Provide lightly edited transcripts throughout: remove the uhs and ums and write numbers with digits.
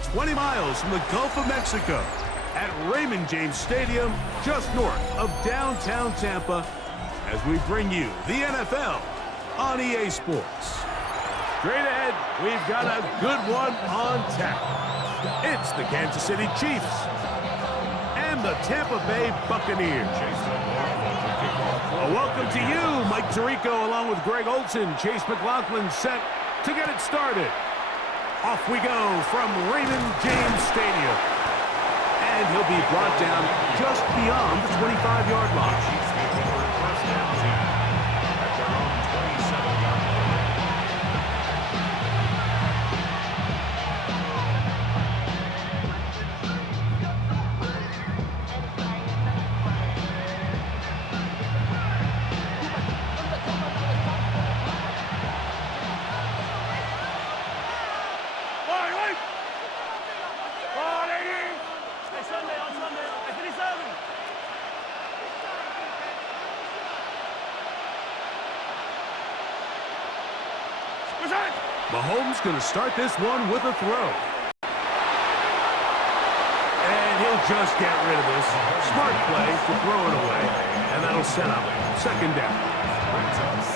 about 20 miles from the Gulf of Mexico at Raymond James Stadium, just north of downtown Tampa, as we bring you the NFL on EA Sports. Straight ahead, we've got a good one on tap. It's the Kansas City Chiefs and the Tampa Bay Buccaneers. Welcome to you, Mike Tirico, along with Greg Olson. Chase McLaughlin set to get it started. Off we go from Raymond James Stadium. And he'll be brought down just beyond the 25-yard line. Mahomes going to start this one with a throw. And he'll just get rid of this. Smart play to throw it away. And that'll set up second down.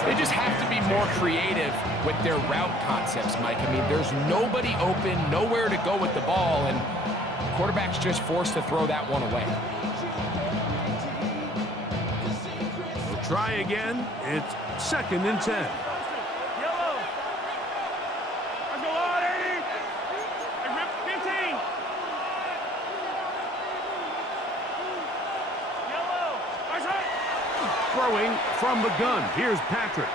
They just have to be more creative with their route concepts, Mike. I mean, there's nobody open, nowhere to go with the ball, and the quarterback's just forced to throw that one away. We'll try again. It's 2nd and 10. Throwing from the gun. Here's Patrick.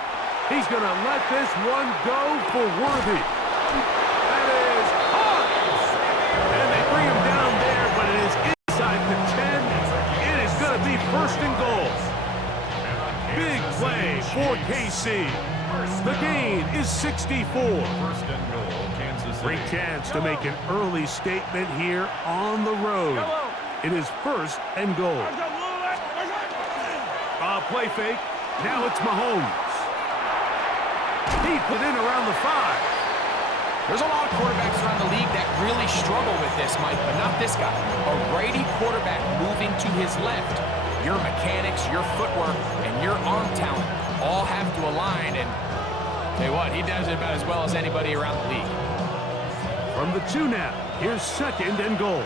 He's going to let this one go for Worthy. That is hot. And they bring him down there, but it is inside the 10. It is going to be 1st and goal. Big play for KC. The gain is 64. 1st and goal, Kansas City. Great chance to make an early statement here on the road. It is 1st and goal. Play fake. Now it's Mahomes. He put in around the 5. There's a lot of quarterbacks around the league that really struggle with this, Mike, but not this guy. A righty quarterback moving to his left. Your mechanics, your footwork, and your arm talent all have to align, and tell you what, he does it about as well as anybody around the league. From the 2 now, here's 2nd and goal.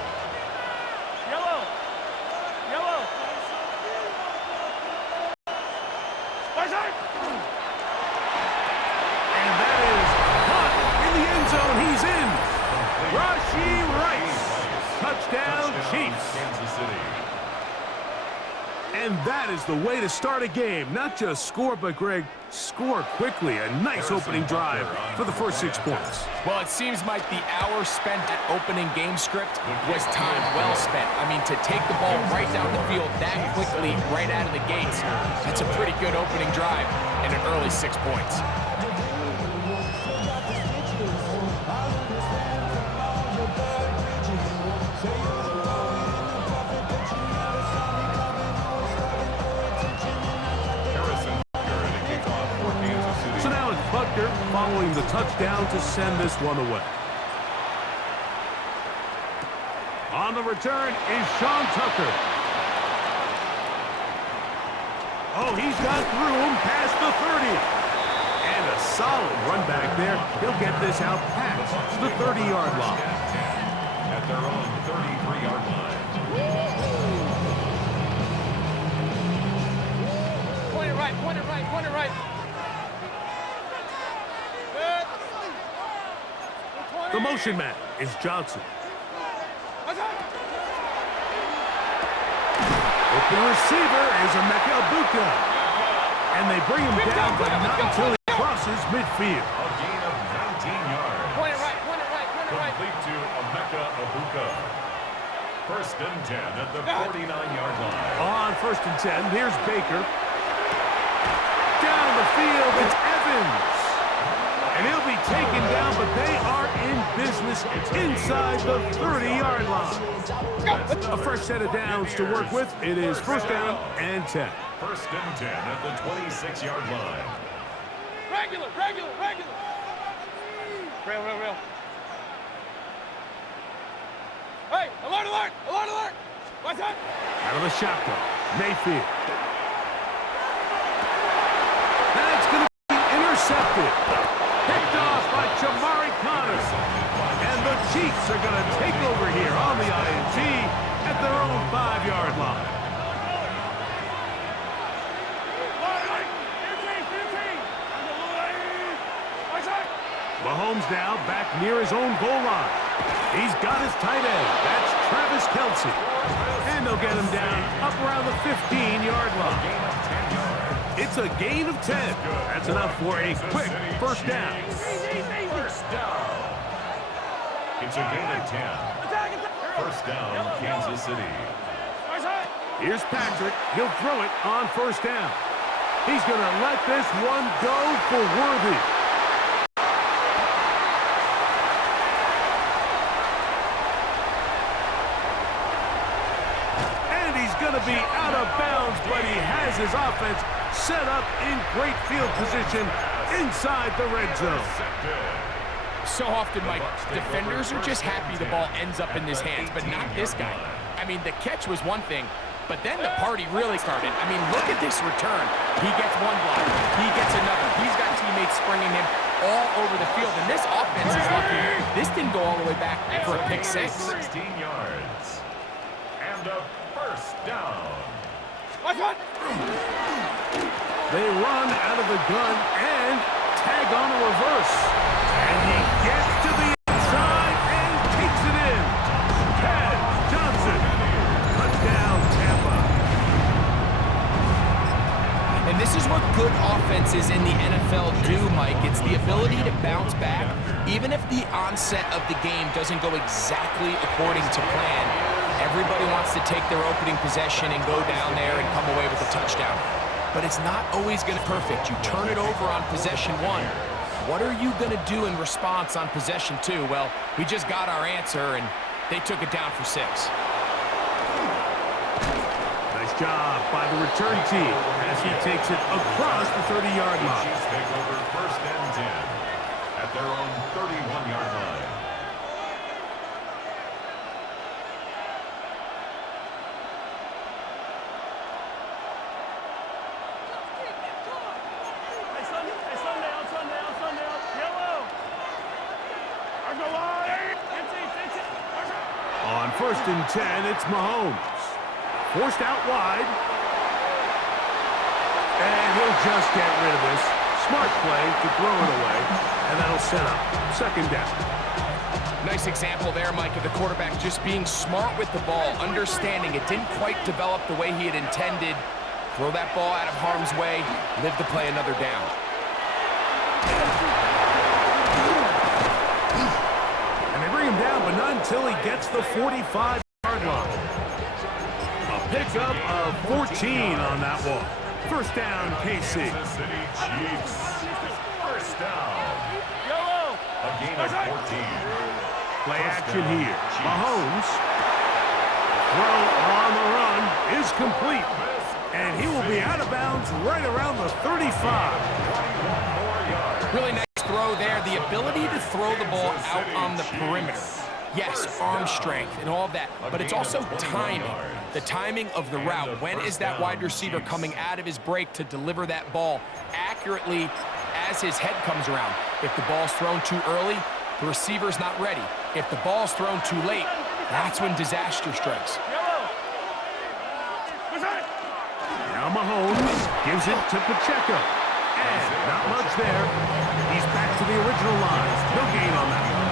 And that is the way to start a game. Not just score, but, Greg, score quickly. A nice opening drive for the first 6 points. Well, it seems like the hour spent at opening game script was time well spent. I mean, to take the ball right down the field that quickly, right out of the gates, that's a pretty good opening drive and an early 6 points. Following the touchdown to send this one away. On the return is Sean Tucker. Oh, he's got through him past the 30. And a solid run back there. He'll get this out past the 30-yard line. At their own 33-yard line. Point it right, point it right, point it right. The motion man is Johnson. Open receiver is Emeka Egbuka. And they bring him down, but not until he crosses midfield. A gain of 19 yards. Point it right, point it right, point it right. Complete to Emeka Egbuka. 1st and 10 at the 49-yard line. On 1st and 10, here's Baker. Down the field, it's Evans. And he'll be taken down, but they are in business inside the 30-yard line. A fresh set of downs to work with. It is 1st down and 10. 1st and 10 at the 26-yard line. Regular, regular, regular. Real. Hey, alert, alert, alert, alert. What's up? Out of the shotgun, Mayfield. That's going to be intercepted. Picked off by Jamari Connors. And the Chiefs are going to take over here on the INT at their own 5-yard line. Mahomes now back near his own goal line. He's got his tight end. That's Travis Kelce. And they'll get him down up around the 15-yard line. It's a gain of 10. That's enough for a quick first down. First down. It's a gain of 10. First down, Kansas City. Here's Patrick. He'll throw it on first down. He's going to let this one go for Worthy. Going to be out of bounds, but he has his offense set up in great field position inside the red zone. So often, Mike, defenders are just happy the ball ends up in his hands, but not this guy. I mean, the catch was one thing, but then the party really started. I mean, look at this return. He gets one block. He gets another. He's got teammates springing him all over the field, and this offense is lucky. This didn't go all the way back for a pick six. 16 yards. And a first down. Watch what? They run out of the gun and tag on a reverse. And he gets to the inside and takes it in. Ted Johnson. Touchdown, Tampa. And this is what good offenses in the NFL do, Mike. It's the ability to bounce back, even if the onset of the game doesn't go exactly according to plan. Everybody wants to take their opening possession and go down there and come away with a touchdown. But it's not always going to be perfect. You turn it over on possession 1. What are you going to do in response on possession 2? Well, we just got our answer, and they took it down for 6. Nice job by the return team as he takes it across the 30-yard line. Chiefs take over first and 10 at their own 31-yard line. On first and 10, it's Mahomes. Forced out wide. And he'll just get rid of this. Smart play to throw it away. And that'll set up second down. Nice example there, Mike, of the quarterback just being smart with the ball, understanding it didn't quite develop the way he had intended. Throw that ball out of harm's way, live to play another down. Him down, but not until he gets the 45-yard line. A pickup of 14 on that one. First down, KC. Kansas City Chiefs. First down. A gain of 14. Play action here. Mahomes. Throw on the run is complete. And he will be out of bounds right around the 35. 21 more yards. Really nice throw there. The ability to throw the ball out on the perimeter. Yes, arm strength and all that, but it's also timing. The timing of the route. When is that wide receiver coming out of his break to deliver that ball accurately as his head comes around? If the ball's thrown too early, the receiver's not ready. If the ball's thrown too late, that's when disaster strikes. Now Mahomes gives it to Pacheco. And not much there. He's back to the original line. No gain on that one.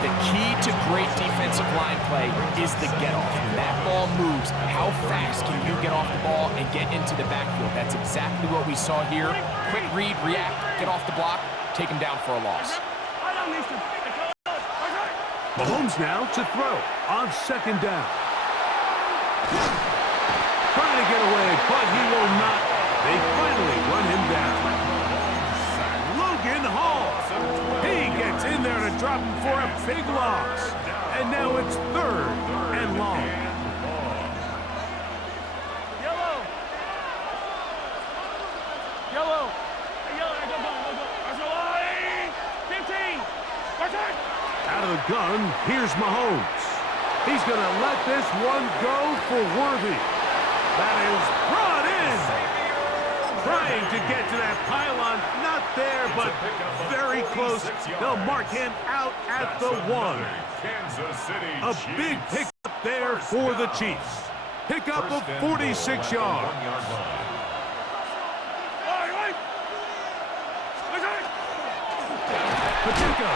The key to great defensive line play is the get-off. When that ball moves, how fast can you get off the ball and get into the backfield? That's exactly what we saw here. Quick read, react, get off the block, take him down for a loss. Mahomes now to throw on second down. Trying to get away, but he will not. They finally run him down. Logan Hall. He gets in there to drop him for a big loss. And now it's third and long. Yellow. Go. 15. Out of the gun, here's Mahomes. He's going to let this one go for Worthy. That is brought in. Trying to get to that pylon. Not there, but very close. They'll mark him out at the 1. A big pickup there for the Chiefs. Pickup of 46 yards. Pacheco.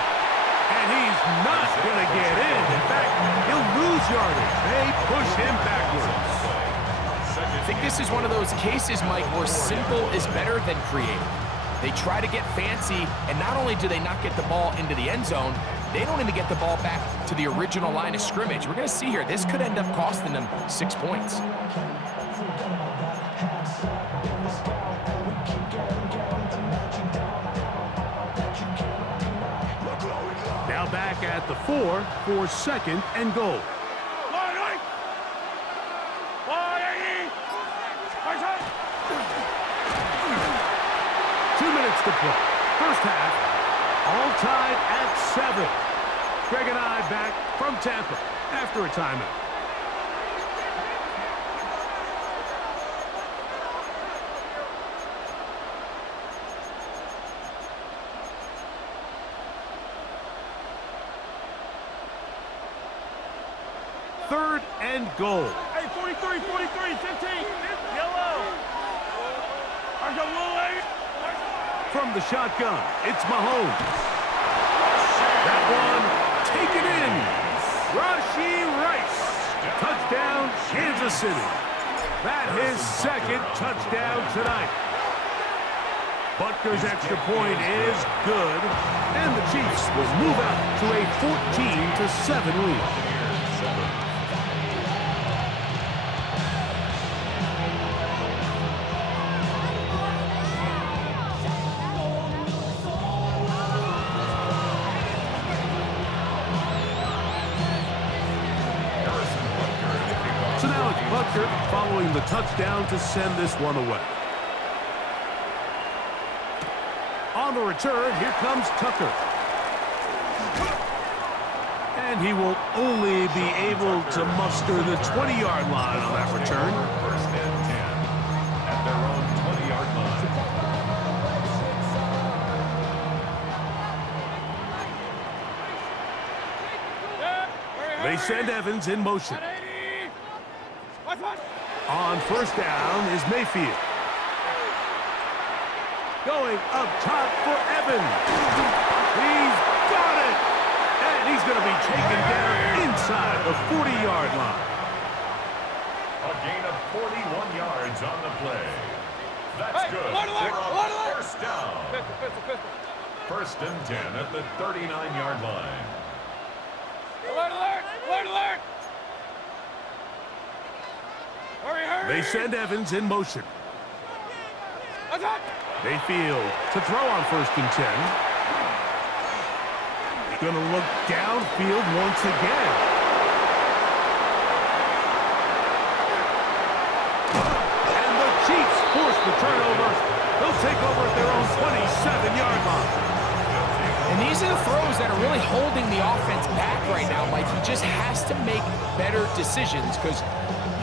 And he's not going to get in. In fact, he'll lose yardage. They push him backwards. I think this is one of those cases, Mike, where simple is better than creative. They try to get fancy, and not only do they not get the ball into the end zone, they don't even get the ball back to the original line of scrimmage. We're going to see here, this could end up costing them 6 points. Now back at the 4 for 2nd and goal. 2 minutes to play. First half, all tied at 7. Greg and I back from Tampa after a timeout. Third and goal. Hey, 43, 43, 15. Yellow. From the shotgun, it's Mahomes. That one taken in. Rashee Rice. Touchdown, Kansas City. That his 2nd touchdown tonight. Butker's extra point is good, and the Chiefs will move out to a 14-7 lead. Following the touchdown to send this one away. On the return, here comes Tucker. And he will only be able to muster the 20-yard line on that return. First and 10 at their own 20-yard line. They send Evans in motion. On first down is Mayfield. Going up top for Evans. He's got it. And he's going to be taken down inside the 40-yard line. A gain of 41 yards on the play. That's good for a first down. First and 10 at the 39-yard line. Alert, alert! Alert, alert! They send Evans in motion. Mayfield to throw on first and 10. Going to look downfield once again. And the Chiefs force the turnover. They'll take over at their own 27-yard line. And these are the throws that are really holding the offense back right now, Mike. He just has to make better decisions because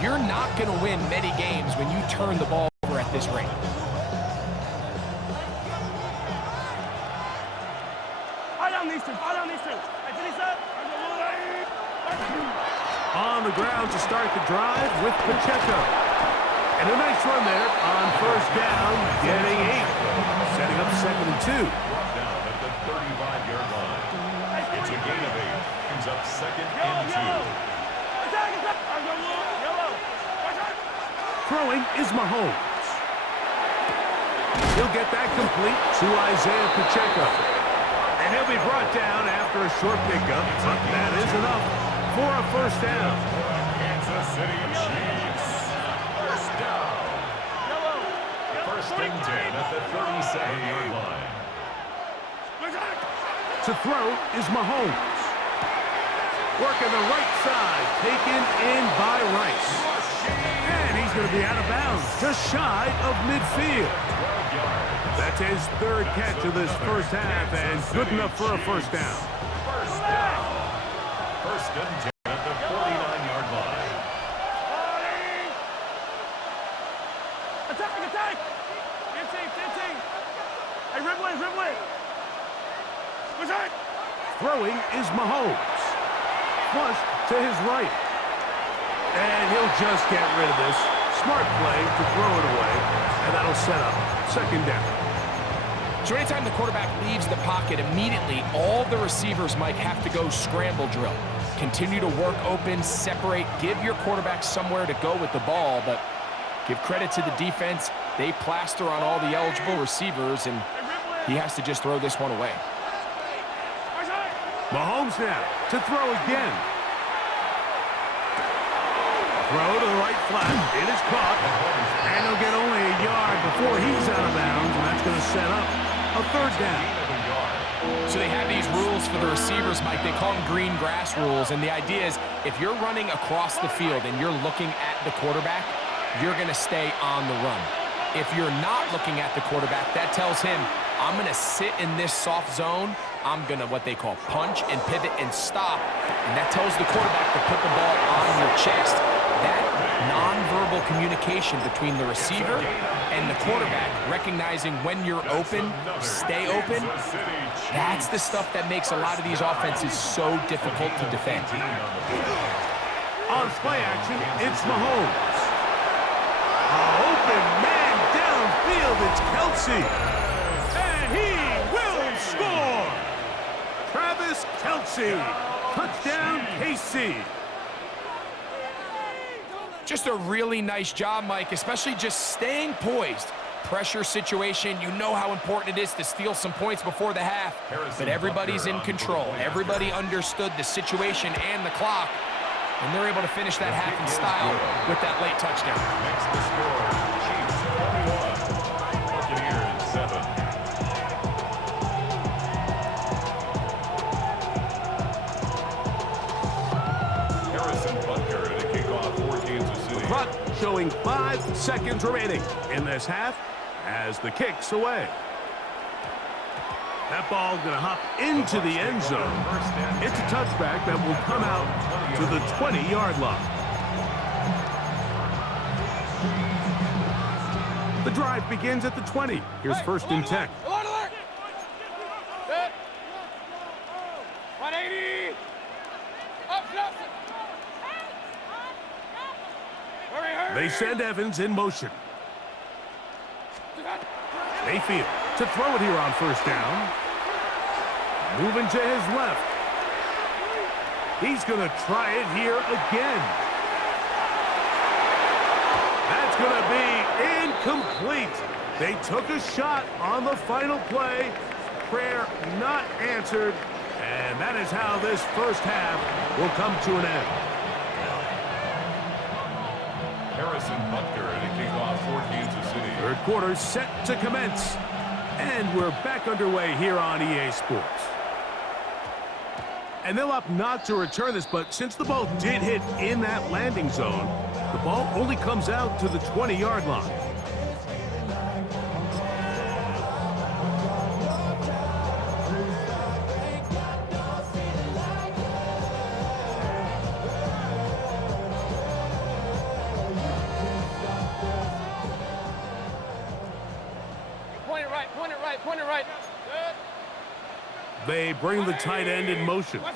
you're not going to win many games when you turn the ball over at this rate. On the ground to start the drive with Pacheco. And a nice run there on first down, getting 8. Setting up 2nd and 2. Brought down at the 35-yard line. It's a gain of 8. Ends up 2nd and 2. Throwing is Mahomes. He'll get that complete to Isaiah Pacheco. And he'll be brought down after a short pickup, but that is enough for a first down. Kansas City Chiefs. First down. First and 10 at the 37-yard line. To throw is Mahomes. Working the right side, taken in by Rice. And he's going to be out of bounds, just shy of midfield. That's his 3rd catch of this first half, and good enough for a first down. First down. First and 10 at the 49. Throwing is Mahomes. Flush to his right. And he'll just get rid of this. Smart play to throw it away. And that'll set up second down. So anytime the quarterback leaves the pocket, immediately all the receivers, Mike, have to go scramble drill. Continue to work open, separate, give your quarterback somewhere to go with the ball, but give credit to the defense. They plaster on all the eligible receivers, and he has to just throw this one away. Mahomes now to throw again. Throw to the right flat. It is caught. And he'll get only a yard before he's out of bounds, and that's going to set up a third down. So they have these rules for the receivers, Mike. They call them green grass rules, and the idea is if you're running across the field and you're looking at the quarterback, you're going to stay on the run. If you're not looking at the quarterback, that tells him, I'm going to sit in this soft zone. I'm going to what they call punch and pivot and stop, and that tells the quarterback to put the ball on your chest. That nonverbal communication between the receiver and the quarterback, recognizing when you're open, stay open, that's the stuff that makes a lot of these offenses so difficult to defend. On play action, it's Mahomes. Open man downfield, it's Kelsey. And he will score! Travis Kelsey, touchdown KC. Just a really nice job, Mike, especially just staying poised. Pressure situation, you know how important it is to steal some points before the half, but everybody's in control. Everybody understood the situation and the clock, and they're able to finish that half in style with that late touchdown. Next to score, Chiefs 21, Buccaneers 7. Clock showing 5 seconds remaining in this half as the kick's away. That ball going to hop into the end zone. It's a touchback that will come out to the 20-yard line. The drive begins at the 20. Here's first and 10. 180. Up, They send Evans in motion. Mayfield to throw it here on first down. Moving to his left. He's going to try it here again. That's going to be incomplete. They took a shot on the final play. Prayer not answered. And that is how this first half will come to an end. Butker to kick off for Kansas City. Third quarter set to commence. And we're back underway here on EA Sports. And they'll opt not to return this, but since the ball did hit in that landing zone, the ball only comes out to the 20-yard line. Point it right. They bring the tight end in motion. A quick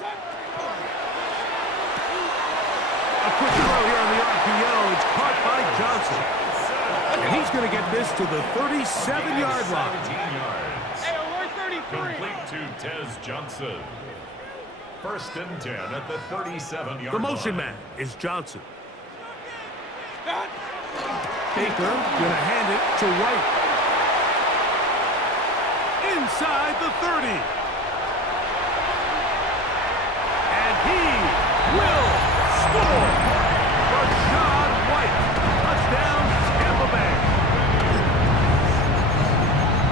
throw here on the RPO. It's caught by Johnson. And he's going to get this to the 37-yard line. 17 yards. Hey, we're 33. Complete to Tez Johnson. First and 10 at the 37-yard line. The motion man is Johnson. Baker going to hand it to White. Inside the 30. And he will score. Rashad White. Touchdown, Tampa Bay.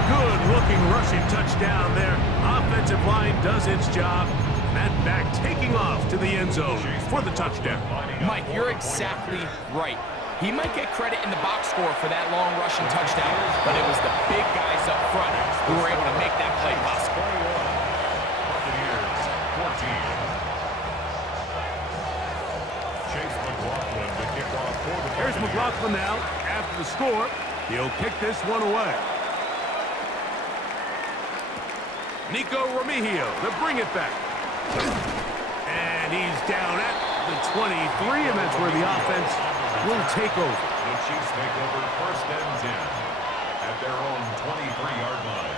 Good-looking rushing touchdown there. Offensive line does its job. That back taking off to the end zone for the touchdown. Mike, you're exactly right. He might get credit in the box score for that long rushing touchdown, but it was the big guys up front who were able to make that play possible. Buccaneers 14. Chase McLaughlin to kick off for the Here's Buccaneers. McLaughlin now after the score. He'll kick this one away. Nico Remigio to bring it back. And he's down at the 23, and that's where the offense will take over. The Chiefs take over 1st and 10 at their own 23-yard line.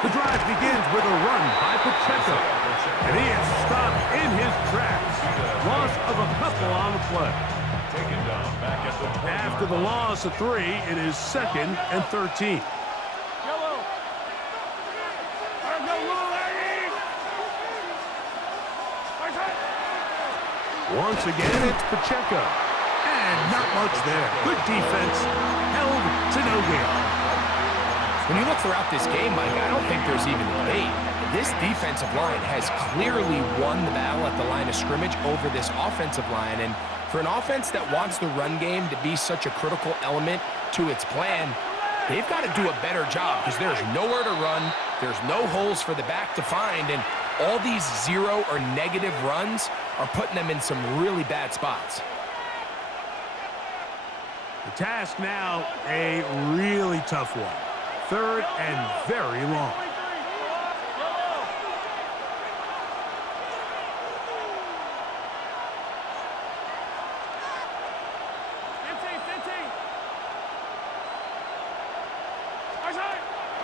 The drive begins with a run by Pacheco, and he is stopped in his tracks. Loss of a couple on the play. Taken down back at the 20-yard line. After the loss of 3, it is 2nd and 13. Once again, it's Pacheco. And not much there. Good defense. Held to no gain. When you look throughout this game, Mike, I don't think there's even debate. This defensive line has clearly won the battle at the line of scrimmage over this offensive line. And for an offense that wants the run game to be such a critical element to its plan, they've got to do a better job because there's nowhere to run. There's no holes for the back to find. And all these 0 or negative runs are putting them in some really bad spots. The task now, a really tough one. 3rd and very long.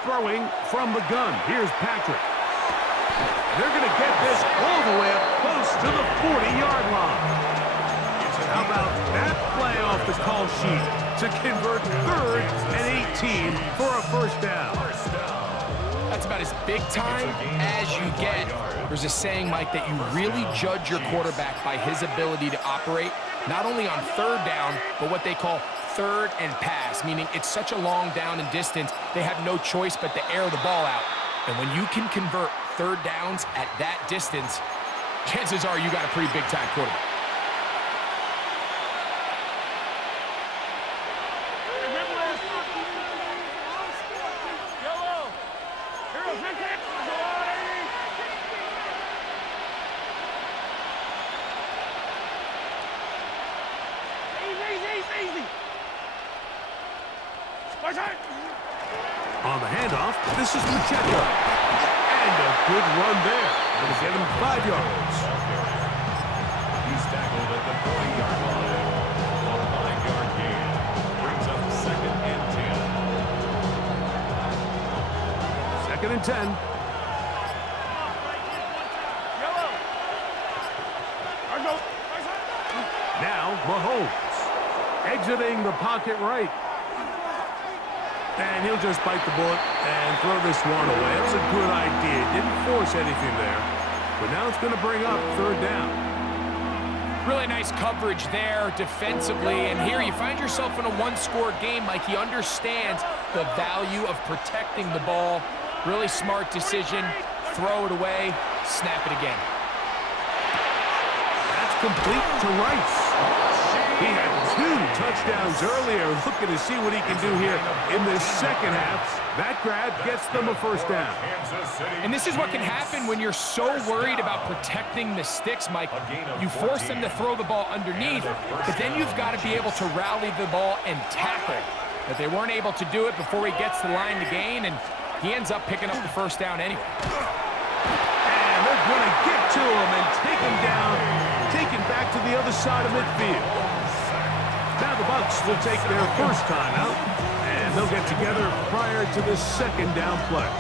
Throwing from the gun. Here's Patrick. They're going to get this all the way up close to the 40-yard line. How about that play off the call sheet to convert 3rd and 18 for a 1st down? That's about as big time as you get. There's a saying, Mike, that you really judge your quarterback by his ability to operate, not only on 3rd down, but what they call 3rd and pass, meaning it's such a long down and distance, they have no choice but to air the ball out. And when you can convert 3rd downs at that distance, chances are you got a pretty big-time quarterback. On the handoff, this is Pacheco. And a good run there. Going to get him 5 yards. He's tackled at the 40-yard line. A 5-yard gain brings up 2nd and 10. 2nd and 10. Now Mahomes exiting the pocket right. And he'll just bite the bullet and throw this one away. That was a good idea. Didn't force anything there. But now it's going to bring up 3rd down. Really nice coverage there defensively. And here you find yourself in a 1-score game. Like, he understands the value of protecting the ball. Really smart decision. Throw it away. Snap it again. That's complete to Rice. He had 2 touchdowns earlier. Looking to see what he can do here in this 2nd half. That grab gets them a 1st down. And this is what can happen when you're so worried about protecting the sticks, Mike. You force them to throw the ball underneath, but then you've got to be able to rally the ball and tackle. But they weren't able to do it before he gets the line to gain, and he ends up picking up the 1st down anyway. And they're going to get to him and take him down, take him back to the other side of midfield. Now the Bucs will take their 1st timeout, and they'll get together prior to the 2nd down play.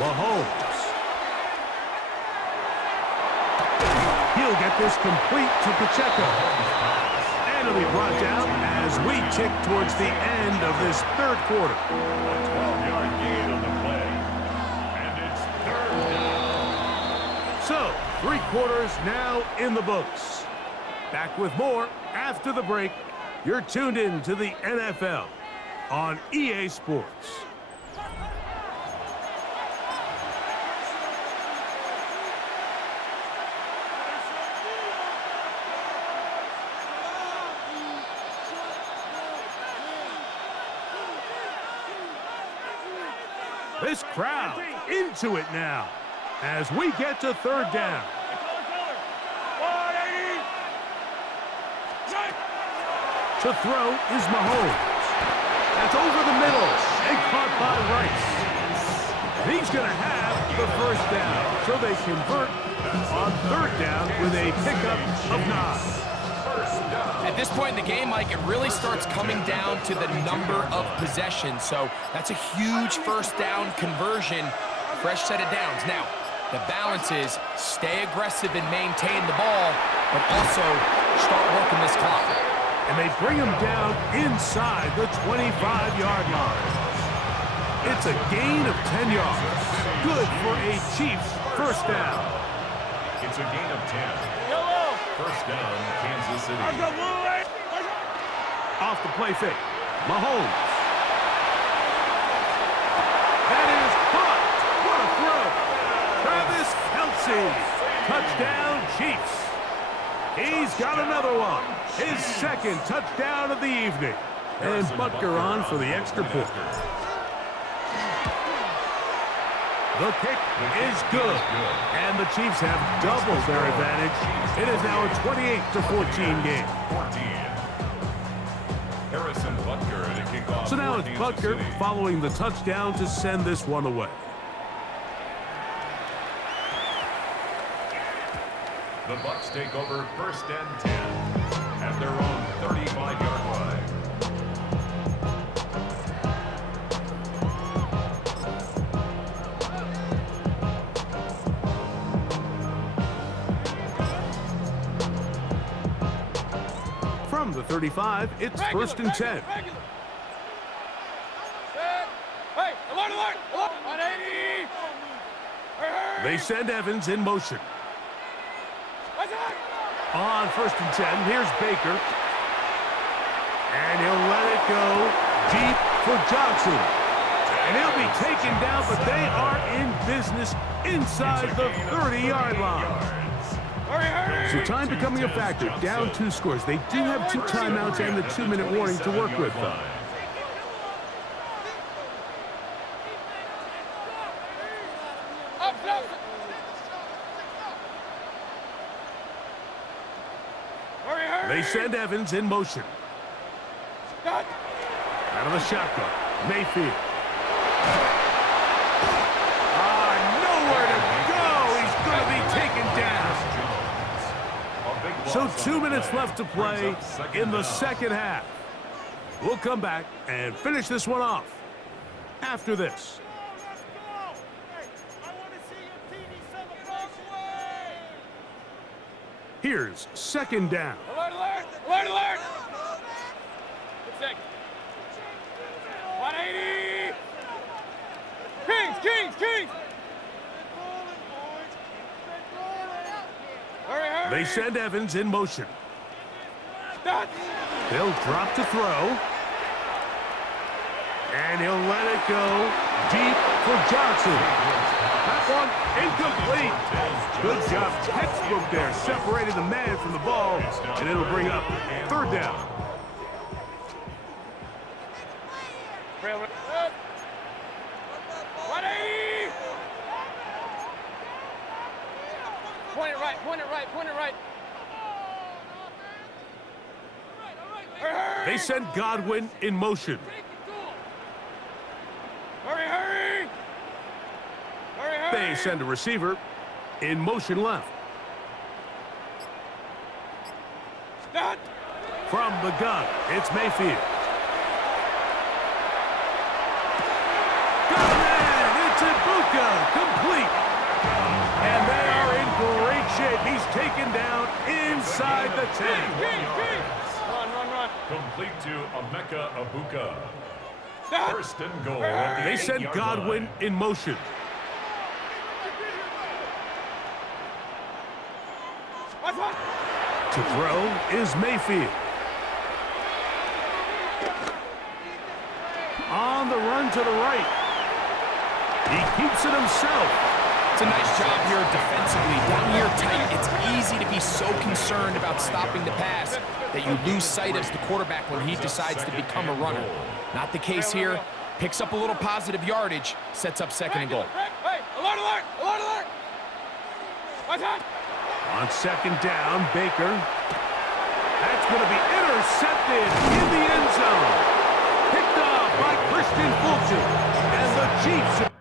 Mahomes. He'll get this complete to Pacheco. And it'll be brought down as we tick towards the end of this 3rd quarter. A 12-yard gain on the play. And it's 3rd down. So, 3 quarters now in the books. Back with more after the break. You're tuned in to the NFL on EA Sports. This crowd into it now as we get to third down. To throw is Mahomes. That's over the middle and caught by Rice. And he's going to have the first down, so they convert on third down with a pickup of 9. At this point in the game, Mike, it really starts coming down to the number of possessions. So that's a huge first down conversion, fresh set of downs. Now, the balance is stay aggressive and maintain the ball, but also start working this clock. And they bring him down inside the 25-yard line. It's a gain of 10 yards. Good for a Chiefs first down. It's a gain of 10. First down, Kansas City. Off the play fake. Mahomes. That is caught. What a throw. Travis Kelce. Touchdown, Chiefs. He's got another one. His second touchdown of the evening. And Butker on for the extra point. The kick is good. And the Chiefs have doubled their advantage. It is now a 28-14 game. Harrison Butker at a kickoff. So now it's Butker following the touchdown to send this one away. The Bucs take over first and 10 at their own 35-yard line. From the 35, it's first and 10. Hey, alert! 180! They send Evans in motion. On first and 10, here's Baker. And he'll let it go deep for Johnson. And he'll be taken down, but they are in business inside the 30-yard line. So time becoming a factor, down 2 scores. They do have 2 timeouts and the 2-minute warning to work with, though. They send Evans in motion. Out of the shotgun, Mayfield. Nowhere to go. He's going to be taken down. So 2 minutes left to play in the second half. We'll come back and finish this one off after this. Here's second down. Alert! Good second. 180! Kings! Hurry! They send Evans in motion. They'll drop to throw. And he'll let it go deep for Johnson. That one incomplete. Good job, textbook there, separating the man from the ball, and it'll bring up third down. Point it right. They send Godwin in motion. Hurry! They send a receiver in motion left. From the gun, it's Mayfield. Got a man! It's Ibuka, complete. And they are in great shape. He's taken down inside the 10. Run. Complete to Emeka Ibuka. First and goal. They send Godwin in motion. To throw is Mayfield. On the run to the right. He keeps it himself. It's a nice job here defensively. Down here tight, it's easy to be so concerned about stopping the pass that you lose sight of the quarterback when he decides to become a runner. Not the case here. Picks up a little positive yardage, sets up second and goal. Hey, alert, alert, alert, alert. Watch out. On second down, Baker. That's going to be intercepted in the end zone. Picked off by Christian Fulton. And the Chiefs